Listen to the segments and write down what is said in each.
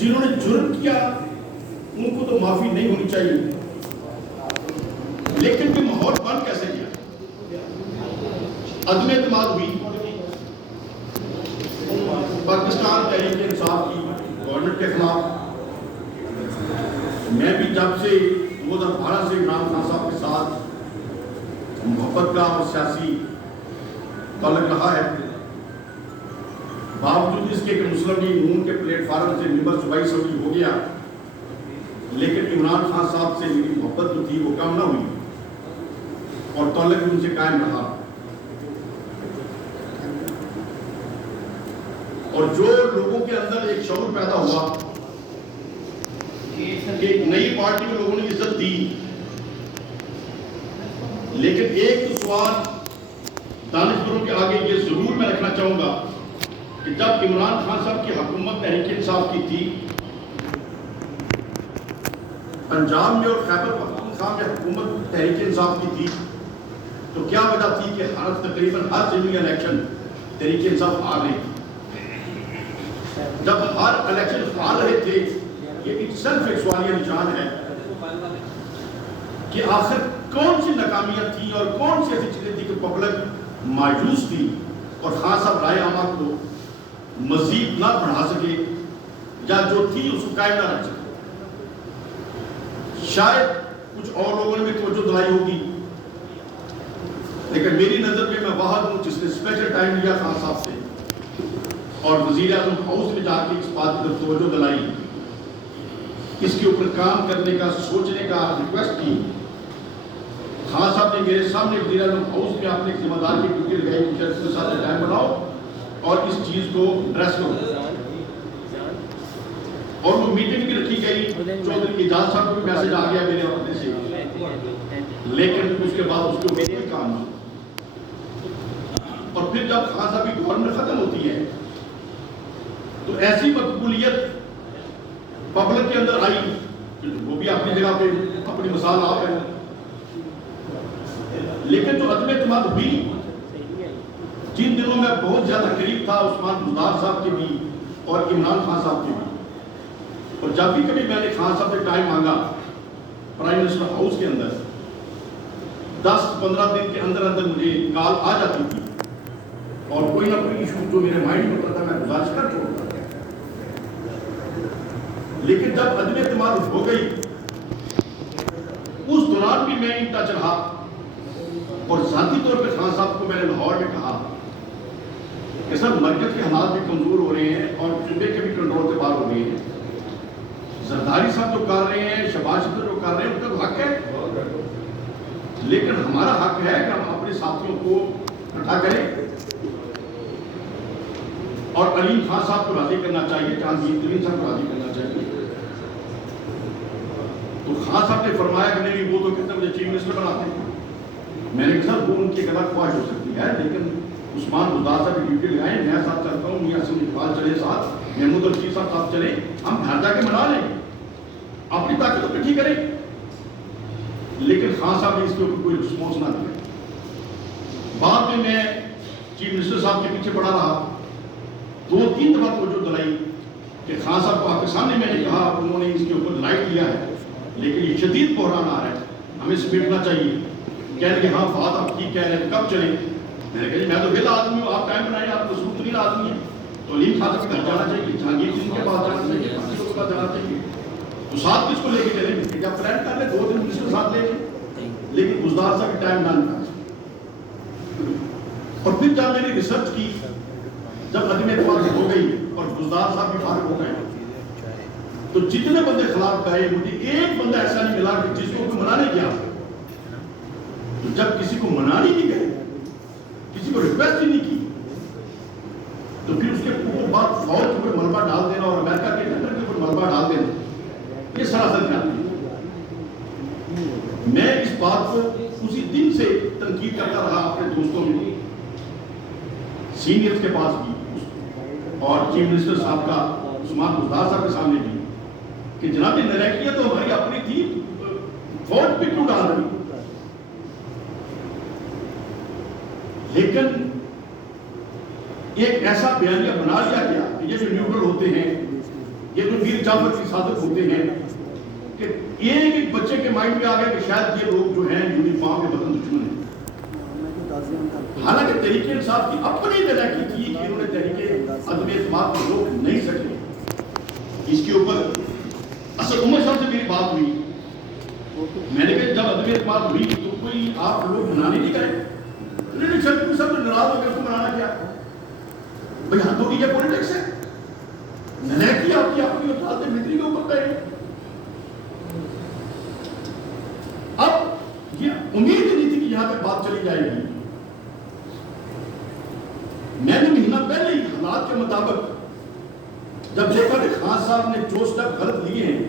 جنہوں نے جرم کیا ان کو تو معافی نہیں ہونی چاہیے، لیکن یہ ماحول بن کیسے گیا؟ عدم اعتماد ہوئی، پاکستان تحریک انصاف کی گورنمنٹ کے خلاف۔ میں بھی جب سے 2012 سے عمران خان صاحب کے ساتھ محبت کا اور سیاسی تعلق رہا ہے، باوجود اس کے کہ مسلم لیگ نون کے پلیٹ فارم سے ممبر صوبائی اسمبلی ہو گیا، لیکن عمران خان صاحب سے میری محبت جو تھی وہ کم نہ ہوئی اور تعلق بھی ان سے قائم رہا۔ اور جو لوگوں کے اندر ایک شعور پیدا ہوا کہ ایک نئی پارٹی کو لوگوں نے عزت دی، لیکن ایک تو سوال دانشوروں کے آگے یہ ضرور میں رکھنا چاہوں گا کہ جب عمران خان صاحب کی حکومت تحریک انصاف کی تھی، پنجاب میں اور خیبر پختونخوا میں حکومت تحریک انصاف کی تھی، تو کیا وجہ تھی کہ تقریباً ہر ضمنی الیکشن تحریک انصاف آ گئی؟ جب ہر الیکشن ہار رہے تھے، یہ سیلف ایک سوالیہ نشان ہے کہ آخر کون سی ناکامیاں تھیں اور کون سی ایسی چیزیں تھیں کہ پبلک مایوس تھی اور خان صاحب رائے عامہ کو مزید نہ بڑھا سکے یا جو تھی اس کو قائم نہ رکھ سکے۔ شاید کچھ اور لوگوں نے بھی توجہ دلائی ہوگی، لیکن میری نظر میں واحد ہوں جس نے اسپیشل ٹائم لیا خان صاحب سے اور وزیر اعظم ہاؤس میں جا کے اس بات کی توجہ دلائی، اس کے اوپر کام کرنے کا، سوچنے کا ریکویسٹ کی۔ خان صاحب نے میرے سامنے وزیر اعظم ہاؤس میں اپنے ذمہ دار کی ڈیوٹی لگائی کہ اس کے ساتھ ٹائم بناؤ اور اس چیز کو ایڈریس کرو، اور وہ میٹنگ بھی رکھی گئی۔ چودھری اعجاز صاحب کو بھی میسج آ گیا میرے حوالے سے، لیکن اس کے بعد اس کو میرے کام نہیں۔ اور پھر جب خان صاحب کی گورنمنٹ ختم ہوتی ہے تو ایسی مقبولیت پبلک کے اندر آئی، وہ بھی اپنی جگہ پہ اپنی مثال آپ ہے، لیکن جو عدم اعتماد ہوئی، جن دنوں میں بہت زیادہ قریب تھا عثمان بزدار صاحب کے بھی اور عمران خان صاحب کے بھی، اور جب بھی کبھی میں نے خان صاحب سے ٹائم مانگا پرائم منسٹر ہاؤس کے اندر، 10-15 دن کے اندر اندر مجھے کال آ جاتی تھی اور کوئی نہ کوئی ایشو جو میرے مائنڈ میں ہوتا تھا میں گزارش کر چھوڑتا تھا۔ لیکن جب عدم اعتماد ہو گئی، اس دوران بھی میں ان ٹچ رہا اور ذاتی طور پہ خان صاحب کو میں نے لاہور میں کہا کہ سر مرکز کے حالات بھی کمزور ہو رہے ہیں اور صوبے کے بھی کنٹرول سے باہر ہو رہے ہیں، زرداری صاحب جو کر رہے ہیں، شہباز شریف جو کر رہے ہیں، ان کا تو حق ہے، لیکن ہمارا حق ہے کہ ہم اپنے ساتھیوں کو اکٹھا کریں اور علیم خان صاحب کو راضی کرنا چاہیے، جہانگیر ترین صاحب کو راضی کرنا چاہیے۔ تو خان صاحب نے فرمایا کہ نہیں، وہ تو کتنے مجھے چیف منسٹر بناتے ہیں۔ میں نے کہا وہ ان کی غلط خواہش ہو سکتی ہے، لیکن عثمان بزدار صاحب کی ڈیوٹی لگائیں، میں ساتھ چلتا ہوں، میاں سنگھ اقبال چلے ساتھ، محمود الرشید صاحب ساتھ چلیں، ہم گھر جا کے منا لیں، اپنی طاقت اکٹھی کریں۔ لیکن خان صاحب نے اس کے اوپر کوئی رسپانس نہ دیا۔ بعد میں چیف منسٹر صاحب کے پیچھے پڑا رہا، 2-3 دفعہ توجہ دلائی کہ خان صاحب کو آپ کے سامنے میں نے کہا، انہوں نے اس کے اوپر لائٹ لیا ہے، لیکن یہ شدید بحران آ رہا ہے، ہمیں سمیٹنا چاہیے۔ کہنے کہ ہاں بات آپ ٹھیک کہہ رہے ہیں، کب چلیں؟ میں نے کہا جی میں تو بل آدمی ہوں، آپ ٹائم بنائیں، آپ مصروف ترین آدمی ہیں، تو علیم خان صاحب کے گھر جانا چاہیے، جہانگیر ترین کے پاس جانا چاہیے، باقی لوگوں کا جانا چاہیے، تو ساتھ کس کو لے کے چلیں گے؟ جب پلان کر لیں 2 دن منسٹر ساتھ لے لیں، لیکن بزدار صاحب کے ٹائم نہ نکال۔ اور پھر جب میں نے ریسرچ کی، جب عدم اعتماد ہو گئی اور بزدار صاحب بھی فارغ ہو گئے، تو جتنے بندے خلاف گئے، مجھے ایک بندہ ایسا نہیں ملا کہ جس کو کوئی منانے گیا۔ تو جب کسی کو منانے نہیں گئے، کسی کو ریکویسٹ ہی نہیں کی، تو پھر اس کے اوپر بات فوج کے اوپر ملبہ ڈال دینا اور امریکہ کے جنرل کے اوپر ملبہ ڈال دینا، یہ سراسر خیال نہیں۔ میں اس بات کو اسی دن سے تنقید کرتا رہا اپنے دوستوں میں، سینئرز کے پاس بھی اور چیف منسٹر صاحب کا عثمان بزدار صاحب کے سامنے بھی، کہ جناب یہ نریکیاں تو ہماری اپنی تھی، فوج پہ کیوں ڈال رہی؟ لیکن ایک ایسا بیانیہ بنا لیا گیا کہ یہ جو نیوٹرل ہوتے ہیں، یہ جو ویر میر جعفر کی صادق ہوتے ہیں کہ ایک ایک بچے کے مائنڈ میں آ گیا کہ شاید یہ لوگ جو ہیں یونیفارم کے وطن دشمن ہیں. حالانکہ تحریک انصاف کی اپنی طرح کی تھی کہ انہوں نے تحریک عدم اعتماد کو روک نہیں سکے. اس کے اوپر اصل عمر صاحب سے میری بات ہوئی. میں نے کہا جب عدم اعتماد ہوئی تو کوئی آپ لوگ منانے نہیں گئے؟ نہیں شرطی صاحب نے ناراض ہو کے اس کو منانا کیا؟ بھائی ہاتھوں کی یہ پولیٹکس ہے. نلیکی آپ کی اپنی افراد ملٹری کے اوپر گئے. اب یہ امید نہیں تھی کہ یہاں تک بات چلی جائے گی. میں نے مہینہ پہلے ہی حالات کے مطابق جب دیکھا کہ خان صاحب نے جو سٹیپ غلط لیے ہیں،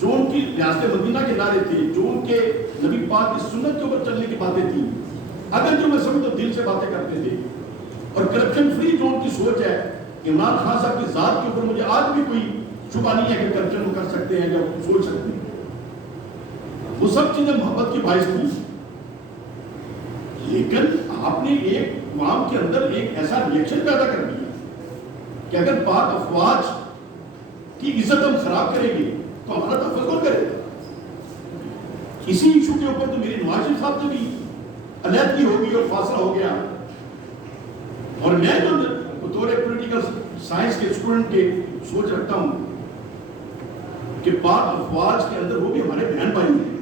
جو ان کی ریاست مدینہ کے نعرے تھے، جو ان کے نبی پاک کی سنت کے اوپر چلنے کی باتیں تھیں، اگر جو میں سمجھ تو دل سے باتیں کرتے تھے، اور کرپشن فری جو ان کی سوچ ہے، عمران خان صاحب کی ذات کے اوپر مجھے آج بھی کوئی شبہ نہیں ہے کہ کرپشن وہ کر سکتے ہیں یا سوچ سکتے ہیں. وہ سب چیزیں محبت کی باعث تھی. لیکن آپ نے ایک عوام کے اندر ایک ایسا ریئیکشن پیدا کر دیا کہ اگر پاک افواج کی عزت ہم خراب کریں گے تو ہمارا تحفظ کون کرے گا؟ اسی ایشو کے اوپر تو میری نواز شریف صاحب سے بھی علیحدگی ہو گئی اور فاصلہ ہو گیا. اور میں جو بطور پولیٹیکل سائنس کے اسٹوڈنٹ کے سوچ رکھتا ہوں کہ پاک افواج کے اندر وہ بھی ہمارے بہن بھائی ہیں.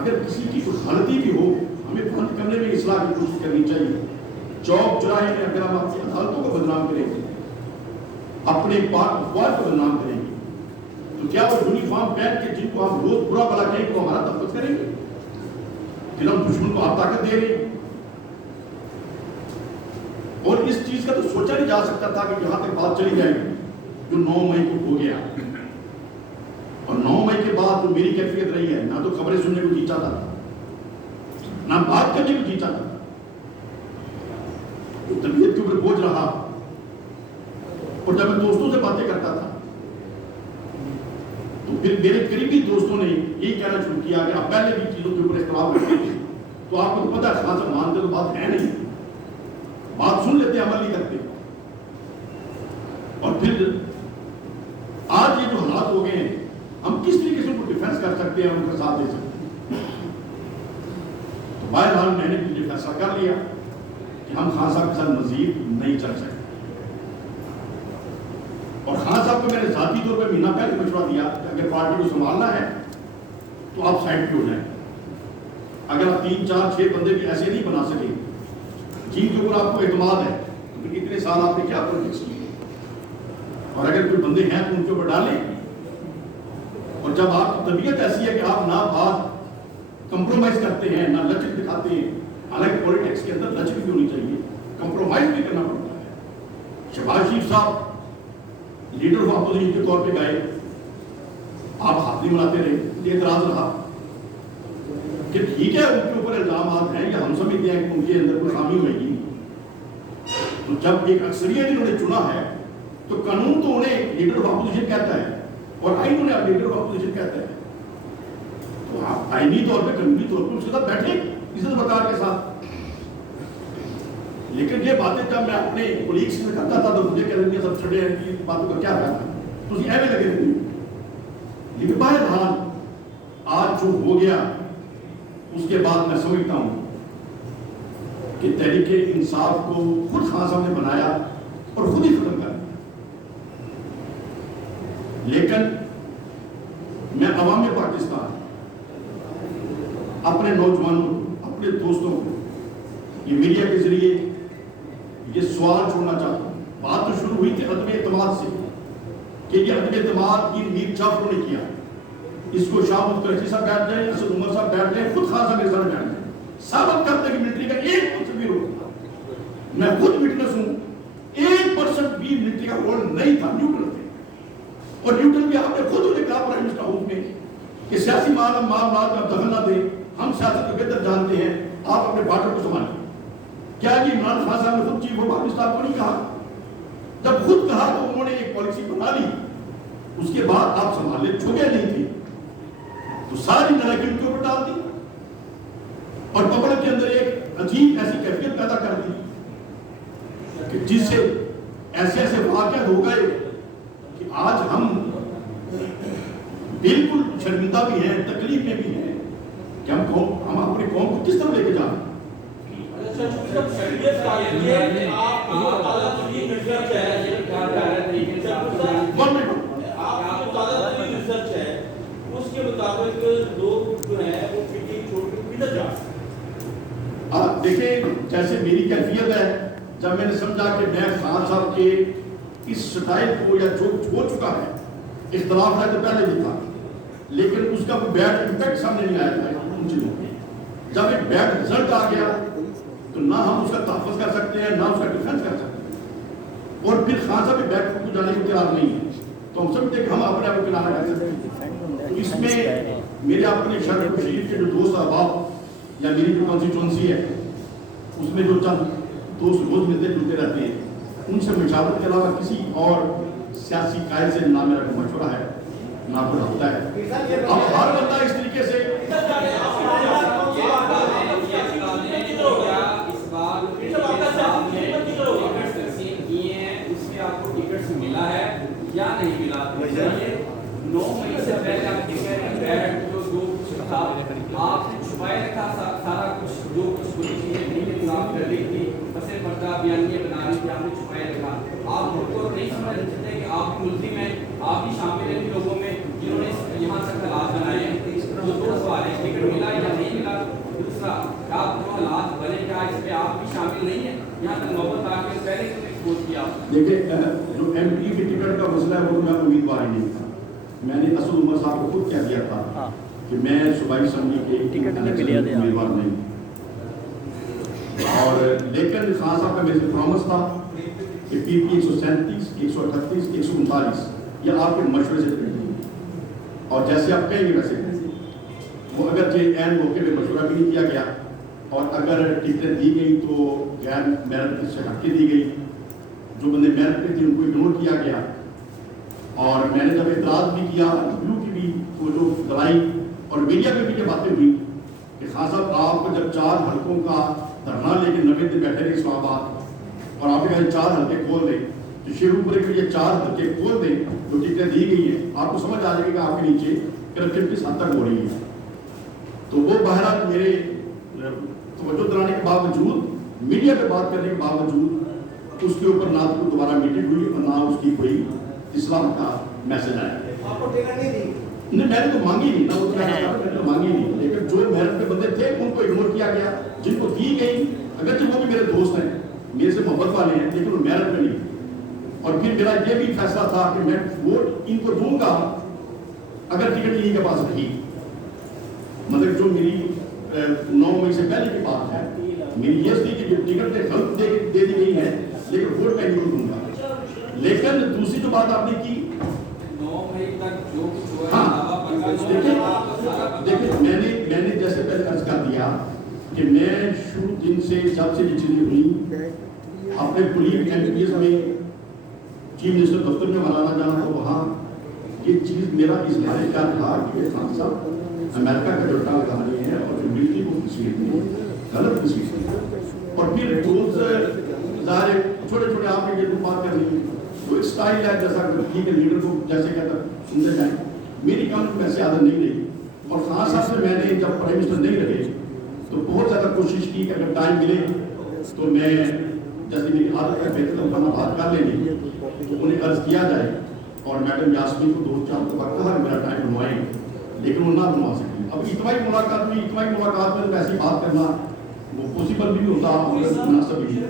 اگر کسی کی کوئی غلطی بھی ہو ہمیں بند کرنے میں اصلاح کی کوشش کرنی چاہیے. چوک چوراہے میں اگر ہم اپنی عدالتوں کو بدنام کریں گے، اپنے پاک افواج کو بدنام کریں گے، تو کیا وہ یونیفارم پہن کے جن کو ہم روز برا بلا کہیں وہ ہمارا تحفظ کریں گے؟ پھر ہم دشمن کو آپ طاقت دے رہے ہیں. اور اس چیز کا تو سوچا نہیں جا سکتا تھا کہ یہاں تک بات چلی جائے گی جو 9 مئی کو ہو گیا. اور 9 مئی کے بعد تو میری کیفیت رہی ہے، نہ تو خبریں سننے کو جی چاہتا تھا، نہ بات کرنے کو جی چاہتا تھا. طبیعت کے اوپر بوجھ رہا. اور جب میں دوستوں سے باتیں کرتا تھا تو پھر میرے قریبی دوستوں نے یہی کہنا شروع کیا کہ آپ پہلے بھی چیزوں کے اوپر اختلاف کرتے تھے، تو آپ کو تو پتا ہے خاصا مانتے تو بات ہے نہیں، بات سن لیتے عمل نہیں کرتے. اور پھر آج یہ جو حالات ہو گئے ہیں، ہم کس طریقے سے ان کو ڈیفینس کر سکتے ہیں، ان کا ساتھ دے سکتے ہیں؟ تو بہرحال میں نے یہ فیصلہ کر لیا کہ ہم خان صاحب کے ساتھ مزید نہیں چل سکتے. اور خان صاحب کو میں نے ذاتی طور پہ مہینہ پہلے مشورہ دیا کہ اگر پارٹی کو سنبھالنا ہے تو آپ سائڈ پہ ہو جائیں. اگر آپ 3 4 6 بندے بھی ایسے نہیں بنا سکے جن کے اوپر آپ کو اعتماد ہے تو پھر اتنے سال آپ نے کیا پولیٹکس کی؟ اور اگر کوئی بندے ہیں تو ان کے اوپر ڈالیں. اور جب آپ کی طبیعت ایسی ہے کہ آپ نہ بات کمپرومائز کرتے ہیں، نہ لچک دکھاتے ہیں، حالانکہ پولیٹکس کے اندر لچک بھی ہونی چاہیے، کمپرومائز بھی کرنا پڑتا ہے. شہباز شریف صاحب لیڈر آف اپوزیشن کے طور پہ گئے، آپ ہاتھ نہیں ملاتے رہے. اعتراض رہا کہ ٹھیک ہے ان کے اوپر الزامات ہیں یا ہم سمجھتے ہیں کہ ان کے اندر کوئی خامی ہوئے گی. تو جب ایک اکثریت انہوں نے چنا ہے تو قانون تو انہیں لیڈر آف اپوزیشن کہتا ہے اور آئین انہیں لیڈر آف اپوزیشن کہتا ہے. تو آپ آئینی طور پہ قانونی طور پہ اس کے ساتھ بیٹھیں عزت وقار کے ساتھ. لیکن یہ باتیں جب میں اپنے کولیگس سے کرتا تھا تو مجھے کہہ رہے ہیں سب چھڑے ہیں کہ باتوں کا کیا فائدہ ہے، تو اسی ایوے لگے رہتے ہیں. لیکن بہرحال آج جو ہو گیا اس کے بعد میں سمجھتا ہوں کہ تحریک انصاف کو خود خان صاحب نے بنایا اور خود ہی ختم کر دیا. لیکن میں عوام پاکستان، اپنے نوجوانوں، اپنے دوستوں کو یہ میڈیا کے ذریعے یہ سوال چھوڑنا چاہتا ہوں. بات تو شروع ہوئی تھی عدم اعتماد سے کہ یہ عدم اعتماد کی میر جعفر نے کیا. اس کو شاہ محمود قریشی صاحب بیٹھ جائیں، اسد عمر صاحب بیٹھ جائیں، خود خان صاحب میرے ساتھ بیٹھ جائیں، ثابت کرتے کہ ملٹری کا 1% بھی رول تھا. میں خود وٹنس ہوں، 1% بھی ملٹری کا رول نہیں تھا، نیوٹرل تھے. اور نیوٹرل بھی آپ نے خود انہیں کہا پرائم منسٹر ہاؤس میں کہ سیاسی معاملات میں دخل نہ دیں، ہم سیاست کو بہتر جانتے ہیں، آپ اپنے بارڈر کو سنبھالیں. کیا یہ عمران خان صاحب نے خود چیف آف آرمی اسٹاف کو نہیں کہا؟ جب خود کہا تو انہوں نے ایک پالیسی بنا لی، اس کے بعد آپ سنبھالنے چھوٹے نہیں تھے تو ساری ناراضگی ان کے اوپر ڈال دی اور پبلک کے اندر ایک عجیب ایسی کیفیت پیدا کر دی کہ جس سے ایسے ایسے واقعات ہو گئے کہ آج ہم بالکل شرمندہ بھی ہیں، تکلیف میں بھی ہیں کہ ہم اپنی قوم کو کس طرح لے کے جائیں. دیکھیں جیسے میری کیفیت ہے، جب میں نے سمجھا کہ میں خان صاحب کے اس سٹائل کو یا جو ہو چکا ہے، اختلاف ہے تو پہلے بھی تھا، لیکن اس کا کوئی بیڈ امپیکٹ سامنے نہیں آیا تھا ان چیزوں میں. جب ایک بیڈ رزلٹ آ گیا تو نہ ہم اس کا تحفظ کر سکتے ہیں، نہ اس کا ڈیفینس کر سکتے ہیں. اور پھر خان صاحب بیک کو جانے کو تیار نہیں ہے، تو ہم سمجھتے ہیں کہ ہم اپنے آپ کو کنارہ کر سکتے ہیں. تو اس میں میرے اپنے شرف شریف کے جو دوست احباب یا میری جو کانسٹیچوئنسی ہے اس میں جو چند دوست روز ملتے جلتے رہتے ہیں، ان سے مشاورت کے علاوہ کسی اور سیاسی قائد سے نہ میرا کوئی مشورہ ہے نہ کوئی رابطہ ہے. اب ہر بندہ اس طریقے سے ملا ہے یا نہیں ملا. 9 مئی سے پہلے آپ کہہ رہے ہیں بیٹھ جو کچھ تھا آپ نے چھپائے رکھا سارا کچھ، جو کچھ بری چیزیں نہیں صاف کر رہی تھی، پسے پردہ بیانیہ بنا رہی تھی، آپ نے چھپائے رکھا. آپ خود کو نہیں سمجھ سکتے کہ آپ بھی ملزم ہیں، آپ بھی شامل ہیں لوگوں میں جنہوں نے یہاں تک حالات بنائے ہیں. جو 2 سوال ہیں، ٹکٹ ملا یا نہیں ملا. دوسرا آپ جو حالات بنے کیا اس پہ آپ بھی شامل نہیں ہیں؟ یہاں تک نوبت آ کے پہلے کیوں ایکسپوز کیا؟ دیکھیں جو ایم پی کے ٹکٹ کا مسئلہ ہے وہ میں امیدوار ہی نہیں تھا. میں نے اسد عمر صاحب کو خود کہہ دیا تھا کہ میں صوبائی اسمبلی کے امیدوار نہیں. اور لیکن خان صاحب کا میرے سے پرومس تھا کہ پی پی 137 138 139 یہ آپ کے مشورے سے کریں گے، اور جیسے آپ کہیں گے ویسے کریں گے. وہ اگر این موقع پہ مشورہ بھی نہیں کیا گیا، اور اگر ٹکٹیں دی گئی تو غیر میرٹ سے ہٹ کے دی گئی، جو بندے میرٹ پہ تھے ان کو اگنور کیا گیا. اور میں نے جب اعتراض بھی کیا بلو کی بھی وہ جو دلائی اور میڈیا پہ بھی یہ باتیں ہوئی کہ خان صاحب آپ جب 4 حلقوں کا دھرنا لے کے 90 دن بیٹھے رہے اسلام آباد اور آپ نے کہا 4 حلقے کھول دیں، تو شیرو پورے کے یہ 4 حلقے کھول دیں جو ٹکٹیں دی گئی ہیں، آپ کو سمجھ آ جائے گی کہ آپ کے نیچے کرپشن کس حد تک ہو رہی ہے. تو وہ بہرحال میرے توجہ دلانے کے باوجود، میڈیا پہ بات کرنے کے باوجود اس کے اوپر نہ تو دوبارہ میٹنگ ہوئی اور نہ اس کی کوئی اسلام کا میسج آیا. نہیں میں نے تو مانگی نہیں نا، میں نے تو مانگی نہیں، لیکن جو میرٹ پہ بندے تھے ان کو اگنور کیا گیا. جن کو دی گئی اگرچہ وہ بھی میرے دوست ہیں، میرے سے محبت والے ہیں، لیکن وہ میرٹ پہ نہیں. اور پھر میرا یہ بھی فیصلہ تھا کہ میں ووٹ ان کو دوں گا اگر ٹکٹ انہیں کے پاس رہی. مطلب جو میری 9 مئی سے پہلے کی بات ہے، میری یہ تھی کہ جو ٹکٹ غلط دے دی گئی ہے لیکن ووٹ میں نہیں دوں گا. لیکن دوسری جو بات آپ نے کی 9 مئی تک جو کچھ ہوا ہے، دیکھیں میں نے جیسے پہلے عرض کر دیا کہ میں شروع دن سے جب سے یہ چیزیں ہوئی اپنے پولیس ایم پی ایس میں چیف منسٹر دفتر میں مولانا جانا تو وہاں یہ چیز میرا اظہار کیا تھا کہ خان صاحب امریکہ کا جو ٹال کہانی ہے اور جو ملٹری کو کسی غلط کسی اور پھر روز ظاہر چھوٹے چھوٹے آپ نے یہ بات کر لی وہ ایک سٹائل ہے جیسا ٹھیک ہے لیڈر کو جیسے کہتا سنتے جائیں. میری کام میں سے عادت نہیں رہی اور خان صاحب سے میں نے جب پرائم منسٹر نہیں رہے تو بہت زیادہ کوشش کی کہ اگر ٹائم ملے تو میں جیسے میری عادت ہے بہتر کرنا بات کر لیں گے تو انہیں عرض کیا جائے. اور میڈم یاسمین کو 2-4 دفعہ کہا میرا ٹائم بنوائیں لیکن وہ نہ بنوا سکی. اب اجتماعی ملاقات ہوئی، اجتماعی ملاقات میں ایسی بات کرنا وہ پاسبل بھی ہوتا اور مناسب بھی.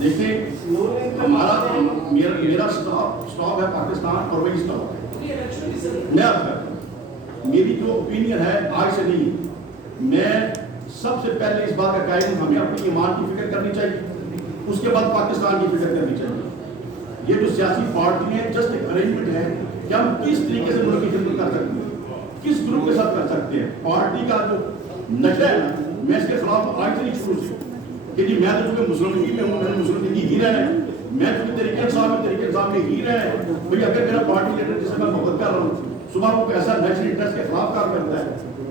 دیکھیں ہمارا میرا سٹاپ ہے پاکستان اور وہی سٹاپ ہے. میری جو اوپینین ہے آج سے نہیں، میں سب سے پہلے اس بات کا قائل ہوں ہمیں اپنی ایمان کی فکر کرنی چاہیے، اس کے بعد پاکستان کی فکر کرنی چاہیے. یہ جو سیاسی پارٹی ہیں جسٹ ایک ارینجمنٹ ہے کہ ہم کس طریقے سے ملک کی خدمت کر سکتے ہیں، کس گروپ کے ساتھ کر سکتے ہیں. پارٹی کا جو نشہ ہے میں اس کے خلاف آج سے نہیں شروع سے کہ جی میں تو چونکہ مسلم میں ہوں، میں مسلم کی ہی رہے ہیں، میں چونکہ طریقے انصاف میں ہی رہے ہیں. بھائی اگر میرا پارٹی لیڈر جسے میں محبت کر رہا ہوں صبح کو ایسا نیشنل انٹرسٹ کے خلاف کام کرتا ہے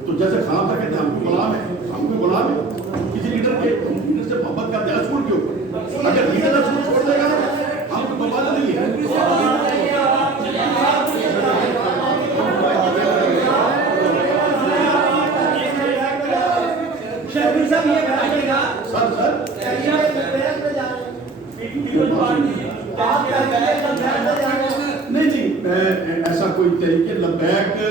تو جیسے خام تھا کہتے ہیں ہم کو غلام ہے، ہم کو غلام ہے کسی لیڈر سے محبت کرتے ہیں اسکول کے اوپر، اگر لیڈر اسکول چھوڑ دے گا ہم کو بات نہیں ہے۔ شہبیر صاحب یہ بتائیے گا سر نہیں ایسا کوئی طریقے لبیک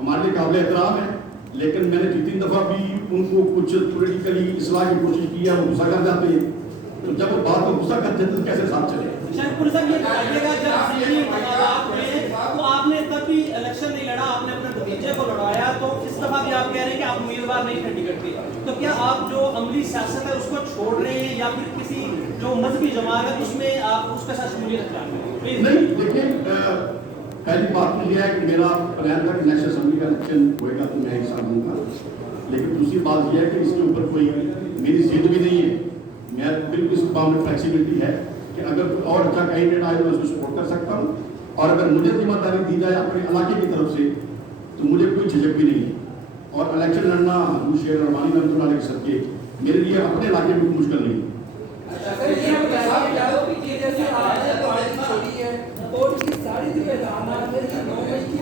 ہمارے لیے قابل احترام ہے، لیکن میں نے 2-3 دفعہ بھی ان کو کچھ پولیٹیکلی اصلاح کی کوشش کی ہے، وہ غصہ کر جاتے ہیں، تو جب وہ بات کو غصہ کرتے ہیں تو کیسے ساتھ چلے؟ شہبیر صاحب یہ بتائیے گا جب ضمنی انتخابات میں تو آپ نے تب بھی الیکشن نہیں لڑا، آپ نے اپنے بھتیجے کو لڑایا، تو اس دفعہ بھی آپ کہہ رہے ہیں کہ آپ امیدوار نہیں تھے ٹکٹ کے، تو کیا آپ جو عملی سیاست ہے اس کو چھوڑ رہے ہیں یا پھر کسی جو مذہبی جماعت ہے اس میں آپ اس کے ساتھ شمولیت چاہتے ہیں؟ نہیں لیکن پہلی بات تو یہ ہے کہ میرا پلان تھا کہ نیشنل اسمبلی کا الیکشن ہوئے گا تو میں حصہ لوں گا، لیکن دوسری بات یہ ہے کہ اس کے اوپر کوئی میری ضد بھی نہیں ہے، میں بالکل اس کام میں فلیکسیبلٹی ہے کہ اگر کوئی اور اچھا کینڈیڈیٹ آئے تو اس کو سپورٹ کر سکتا ہوں، اور اگر مجھے ذمہ داری دی جائے اپنے علاقے کی طرف سے تو مجھے کوئی جھجک بھی نہیں ہے، اور الیکشن لڑنا حضور شیر رحمانی رحمۃ اللہ علیہ کے صدقے میرے لیے اپنے علاقے میں کوئی مشکل نہیں ہے۔ اور کی ساری جو اعلانات ہے 9 مئی کی